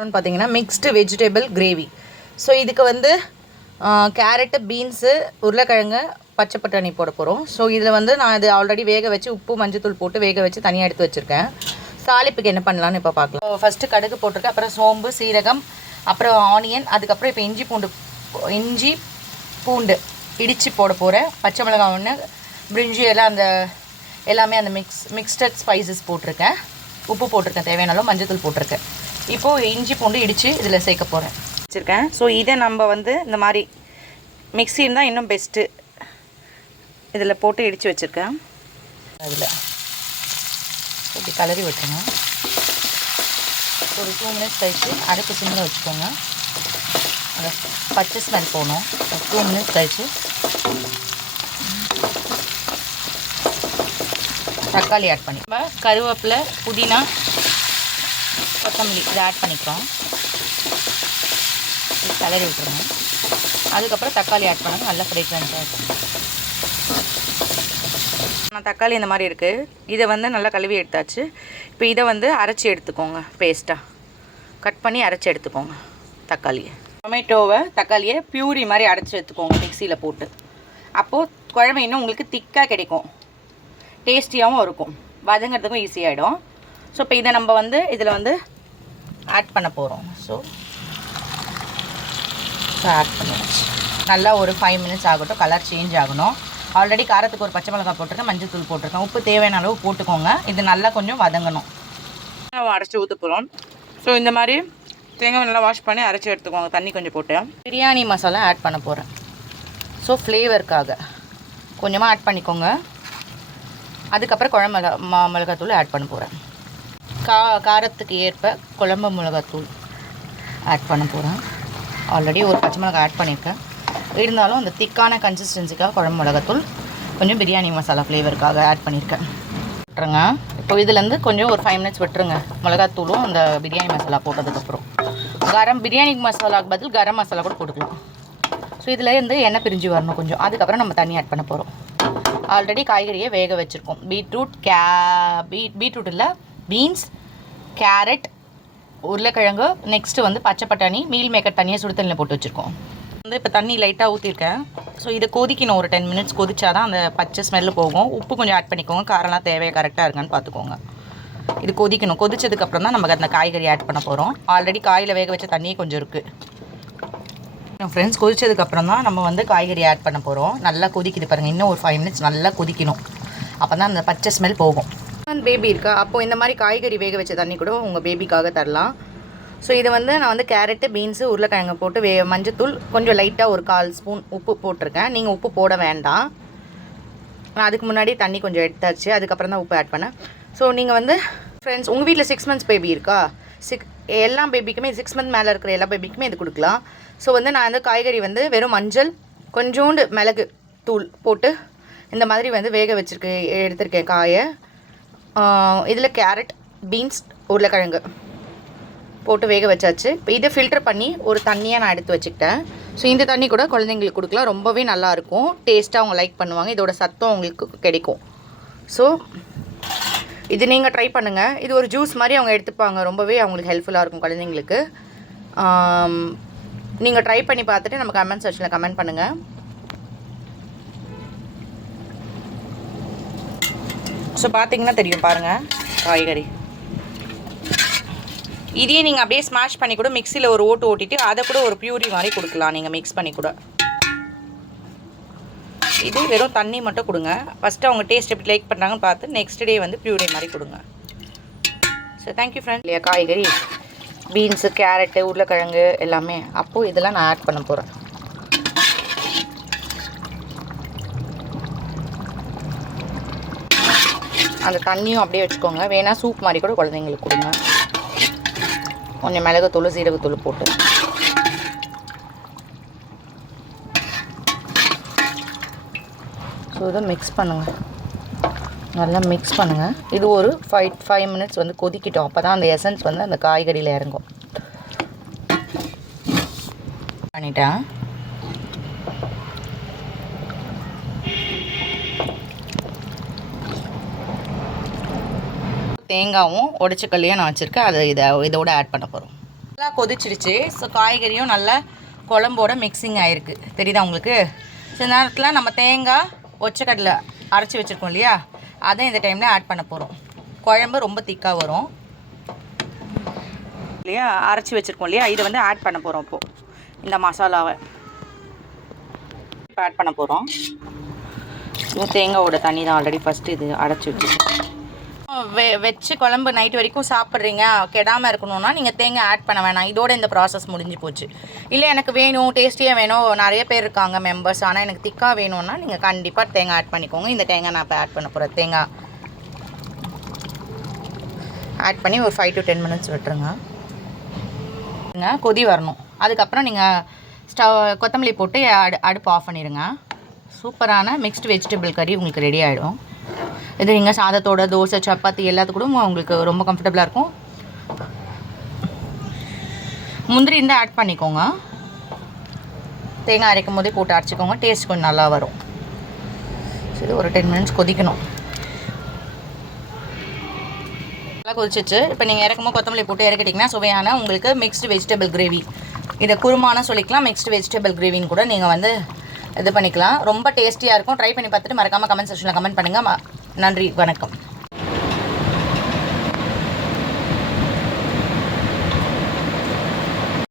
பார்த்தீங்கன்னா mixed vegetable gravy. So இதுக்கு வந்து கேரட்டு, பீன்ஸு, உருளைக்கிழங்கு, பச்சை பட்டாணி போட போகிறோம். ஸோ இதில் வந்து நான் இது ஆல்ரெடி வேக வச்சு உப்பு மஞ்சத்தூள் போட்டு வேக வச்சு தனியாக எடுத்து வச்சுருக்கேன். தாளிப்புக்கு என்ன பண்ணலான்னு இப்போ பார்க்கலாம். ஃபஸ்ட்டு கடுகு போட்டிருக்கேன், அப்புறம் சோம்பு, சீரகம், அப்புறம் ஆனியன், அதுக்கப்புறம் இப்போ இஞ்சி பூண்டு இடித்து போட போகிறேன். பச்சை மிளகாய் ஒன்று, பிரிஞ்சி எல்லாம் அந்த எல்லாமே அந்த மிக்ஸ்டட் ஸ்பைசஸ் போட்டிருக்கேன். உப்பு போட்டிருக்கேன், தேவையான அளவு மஞ்சத்தூள் போட்டிருக்கேன். இப்போது இஞ்சி பூண்டு இடித்து இதில் சேர்க்க போகிறேன் வச்சுருக்கேன். ஸோ இதை நம்ம வந்து இந்த மாதிரி மிக்ஸி இருந்தால் இன்னும் பெஸ்ட்டு. இதில் போட்டு இடித்து வச்சுருக்கேன். அதில் இப்படி கலரி விட்டுருங்க. ஒரு 2 மினிட்ஸ் கழித்து அடுப்பு சிம்மில் வச்சுக்கோங்க. அந்த பச்சை ஸ்மெல் போகணும். 2 மினிட்ஸ் கழித்து தக்காளி ஆட் பண்ணி கருவேப்பிலை, புதினா, கொத்தமல்லி இதை ஆட் பண்ணிக்கிறோம். கலரி விட்டுருங்க. அதுக்கப்புறம் தக்காளி ஆட் பண்ணுங்க. நல்லா ஃப்ரேக்ரன்ஸாக இருக்கும். நான் தக்காளி இந்த மாதிரி இருக்குது. இதை வந்து நல்லா கழுவி எடுத்தாச்சு. இப்போ இதை வந்து அரைச்சி எடுத்துக்கோங்க. பேஸ்ட்டாக கட் பண்ணி அரைச்சி எடுத்துக்கோங்க. தக்காளியை பியூரி மாதிரி அரைச்சி எடுத்துக்கோங்க மிக்சியில் போட்டு. அப்போது குழம்பு இன்னும் உங்களுக்கு திக்காக கிடைக்கும், டேஸ்டியாகவும் இருக்கும், வதங்கிறதுக்கும் ஈஸியாகிடும். ஸோ இப்போ இதை நம்ம வந்து இதில் வந்து ஆட் பண்ண போகிறோம். ஸோ ஆட் பண்ணிடுச்சு. நல்லா ஒரு 5 மினிட்ஸ் ஆகட்டும். கலர் சேஞ்ச் ஆகணும். ஆல்ரெடி காரத்துக்கு ஒரு பச்சை மிளகாய் போட்டிருக்கேன், மஞ்சள் தூள் போட்டிருக்கேன், உப்பு தேவையான அளவு போட்டுக்கோங்க. இது நல்லா கொஞ்சம் வதங்கணும். அரைச்சி ஊற்ற போகிறோம். ஸோ இந்த மாதிரி தேங்காய் நல்லா வாஷ் பண்ணி அரைச்சி எடுத்துக்கோங்க. தண்ணி கொஞ்சம் போட்டு பிரியாணி மசாலா ஆட் பண்ண போகிறேன். ஸோ ஃப்ளேவருக்காக கொஞ்சமாக ஆட் பண்ணிக்கோங்க. அதுக்கப்புறம் குழம்பு மிளகாத்தூள் ஆட் பண்ண போகிறேன். காரத்துக்கு ஏற்ப குழம்பு மிளகாத்தூள் ஆட் பண்ண போகிறேன். ஆல்ரெடி ஒரு பச்சை மிளகாய் ஆட் பண்ணியிருக்கேன். இருந்தாலும் அந்த திக்கான கன்சிஸ்டன்சிக்காக குழம்பு மிளகாத்தூள் கொஞ்சம் பிரியாணி மசாலா ஃப்ளேவருக்காக ஆட் பண்ணியிருக்கேன். விட்டுருங்க. இப்போ இதுலேருந்து கொஞ்சம் ஒரு 5 மினிட்ஸ் விட்டுருங்க. மிளகாத்தூளும் அந்த பிரியாணி மசாலா போட்டதுக்கப்புறம் பிரியாணி மசாலாவுக்கு பதில் கரம் மசாலா கூட போட்டுக்கலாம். ஸோ இதில் இருந்து எண்ணெய் பிரிஞ்சு வரணும் கொஞ்சம். அதுக்கப்புறம் நம்ம தண்ணி ஆட் பண்ண போகிறோம். ஆல்ரெடி காய்கறியை வேக வச்சுருக்கோம். பீட்ரூட் இல்லை, பீன்ஸ், கேரட், உருளைக்கிழங்கு, நெக்ஸ்ட்டு வந்து பச்சை பட்டாணி, மீல் மேக்கர் தனியாக சுடு தண்ணியில் போட்டு வச்சுருக்கோம். வந்து இப்போ தண்ணி லைட்டாக ஊற்றிருக்கேன். ஸோ இதை கொதிக்கணும். ஒரு 10 மினிட்ஸ் கொதிச்சா தான் அந்த பச்சை ஸ்மெல்லு போகும். உப்பு கொஞ்சம் ஆட் பண்ணிக்கோங்க. காரெல்லாம் தேவையாக கரெக்டாக இருக்கான்னு பார்த்துக்கோங்க. இது கொதிக்கணும். கொதிச்சதுக்கப்புறம் தான் நமக்கு அந்த காய்கறி ஆட் பண்ண போகிறோம். ஆல்ரெடி காயில் வேக வச்ச தண்ணியே கொஞ்சம் இருக்குது. ஃப்ரெண்ட்ஸ், கொதிச்சதுக்கப்புறம் தான் நம்ம வந்து காய்கறி ஆட் பண்ண போகிறோம். நல்லா கொதிக்குது பாருங்கள். இன்னும் ஒரு 5 மினிட்ஸ் நல்லா கொதிக்கணும். அப்போ தான் அந்த பச்சை ஸ்மெல் போகும். பேபி இருக்கா, அப்போது இந்த மாதிரி காய்கறி வேக வச்ச தண்ணி கூட உங்கள் பேபிக்காக தரலாம். ஸோ இது வந்து நான் வந்து கேரட்டு, பீன்ஸு, உருளைக்கிழங்கு போட்டு மஞ்சத்தூள் கொஞ்சம் லைட்டாக ஒரு 1/4 ஸ்பூன் உப்பு போட்டிருக்கேன். நீங்கள் உப்பு போட வேண்டாம். நான் அதுக்கு முன்னாடி தண்ணி கொஞ்சம் எடுத்தாச்சு. அதுக்கப்புறம் தான் உப்பு ஆட் பண்ணேன். ஸோ நீங்கள் வந்து ஃப்ரெண்ட்ஸ், உங்கள் வீட்டில் 6 மந்த்ஸ் பேபி இருக்கா, எல்லா பேபிக்குமே 6 மந்த் மேலே இருக்கிற எல்லா பேபிக்குமே இது கொடுக்கலாம். ஸோ வந்து நான் வந்து காய்கறி வந்து வெறும் மஞ்சள், கொஞ்சோண்டு மிளகு தூள் போட்டு இந்த மாதிரி வந்து வேக எடுத்திருக்கேன் காயை. இதில் கேரட், பீன்ஸ், உருளைக்கிழங்கு போட்டு வேக வச்சாச்சு. இப்போ இதை ஃபில்டர் பண்ணி ஒரு தண்ணியாக நான் எடுத்து வச்சுக்கிட்டேன். ஸோ இந்த தண்ணி கூட குழந்தைங்களுக்கு கொடுக்கலாம். ரொம்பவே நல்லாயிருக்கும், டேஸ்ட்டாக அவங்க லைக் பண்ணுவாங்க. இதோட சத்தம் அவங்களுக்கு கிடைக்கும். ஸோ இது நீங்கள் ட்ரை பண்ணுங்கள். இது ஒரு ஜூஸ் மாதிரி அவங்க எடுத்துப்பாங்க. ரொம்பவே அவங்களுக்கு ஹெல்ப்ஃபுல்லாக இருக்கும் குழந்தைங்களுக்கு. நீங்கள் ட்ரை பண்ணி பார்த்துட்டு நம்ம கமெண்ட் செக்ஷனில் கமெண்ட் பண்ணுங்கள். ஸோ பார்த்தீங்கன்னா தெரியும் பாருங்கள் காய்கறி. இதையே நீங்கள் அப்படியே ஸ்மாஷ் பண்ணி கூட மிக்சியில் ஒரு ஓட்டு ஓட்டிட்டு அதை கூட ஒரு பியூரி மாதிரி கொடுக்கலாம். நீங்கள் மிக்ஸ் பண்ணி கூட. இது வெறும் தண்ணி மட்டும் கொடுங்க. ஃபஸ்ட்டு அவங்க டேஸ்ட் எப்படி லைக் பண்ணுறாங்கன்னு பார்த்து நெக்ஸ்ட் டே வந்து பியூரி மாதிரி கொடுங்க. So thank you friend. இல்லையா காய்கறி, பீன்ஸு, கேரட்டு, உருளைக்கிழங்கு எல்லாமே. அப்போது இதெல்லாம் நான் ஆட் பண்ண போகிறேன். அந்த தண்ணியும் அப்படியே வச்சுக்கோங்க. வேணால் சூப் மாதிரி கூட குழந்தைங்களுக்கு கொடுங்க. கொஞ்சம் மிளகுத்தூள், சீரகத்தூள் போட்டு ஸோ இதை மிக்ஸ் பண்ணுங்கள். நல்லா மிக்ஸ் பண்ணுங்கள். இது ஒரு 5 மினிட்ஸ் வந்து கொதிக்கிட்டோம். அப்போ தான் அந்த எசன்ஸ் வந்து அந்த காய்கறியில் இறங்கும். பண்ணிட்டேன். தேங்காயும் உடச்சக்கல்லையும் நான் வச்சுருக்கேன். அதை இதோட ஆட் பண்ண போகிறோம். நல்லா கொதிச்சிடுச்சு. ஸோ காய்கறியும் நல்லா குழம்போட மிக்சிங் ஆகிருக்கு, தெரியுதா உங்களுக்கு? சில நேரத்தில் நம்ம தேங்காய் ஒச்சக்கடலை அரைச்சி வச்சுருக்கோம் இல்லையா, அதை இந்த டைமில் ஆட் பண்ண போகிறோம். குழம்பு ரொம்ப திக்காக வரும் இல்லையா, அரைச்சி வச்சுருக்கோம் இல்லையா, இதை வந்து ஆட் பண்ண போகிறோம். இப்போது இந்த மசாலாவை இப்போ ஆட் பண்ண போகிறோம். தேங்காயோட தண்ணி தான் ஆல்ரெடி ஃபஸ்ட்டு இது அரைச்சி வச்சுருக்கோம். வச்சு குழம்பு நைட் வரைக்கும் சாப்பிட்றீங்க, கெடாமல் இருக்கணும்னா நீங்கள் தேங்காய் ஆட் பண்ண வேணாம். இதோட இந்த ப்ராசஸ் முடிஞ்சு போச்சு. இல்லை எனக்கு வேணும், டேஸ்டியாக வேணும், நிறைய பேர் இருக்காங்க மெம்பர்ஸ், ஆனால் எனக்கு திக்காக வேணும்னா நீங்கள் கண்டிப்பாக தேங்காய் ஆட் பண்ணிக்கோங்க. இந்த தேங்காய் நான் இப்போ ஆட் பண்ண போகிறேன். தேங்காய் ஆட் பண்ணி ஒரு 5 to 10 minutes விட்டுருங்க. கொதி வரணும். அதுக்கப்புறம் நீங்கள் கொத்தமல்லி போட்டு அடுப்பு ஆஃப் பண்ணிடுங்க. சூப்பரான மிக்ஸ்டு வெஜிடபிள் கறி உங்களுக்கு ரெடி ஆகிடும். இது நீங்கள் சாதத்தோட, தோசை, சப்பாத்தி எல்லாத்துக்கூடும் உங்களுக்கு ரொம்ப கம்ஃபர்டபுளாக இருக்கும். முந்திரி இருந்தால் ஆட் பண்ணிக்கோங்க. தேங்காய் அரைக்கும் போதே போட்டு அரைச்சிக்கோங்க, டேஸ்ட் கொஞ்சம் நல்லா வரும். சரி, ஒரு 10 minutes கொதிக்கணும். நல்லா கொதிச்சிச்சு. இப்போ நீங்கள் இறக்கும்போது கொத்தமல்லி போட்டு இறக்கிட்டிங்கன்னா சுவையான உங்களுக்கு மிக்ஸ்டு வெஜிடபிள் கிரேவி, இதை குருமான்னு சொல்லிக்கலாம், மிக்ஸ்டு வெஜிடபிள் கிரேவின்னு கூட நீங்கள் வந்து இது பண்ணிக்கலாம். ரொம்ப டேஸ்டியாக இருக்கும். ட்ரை பண்ணி பார்த்துட்டு மறக்காமல் கமெண்ட் செக்ஷனில் கமெண்ட் பண்ணுங்கள். நன்றி, வணக்கம்.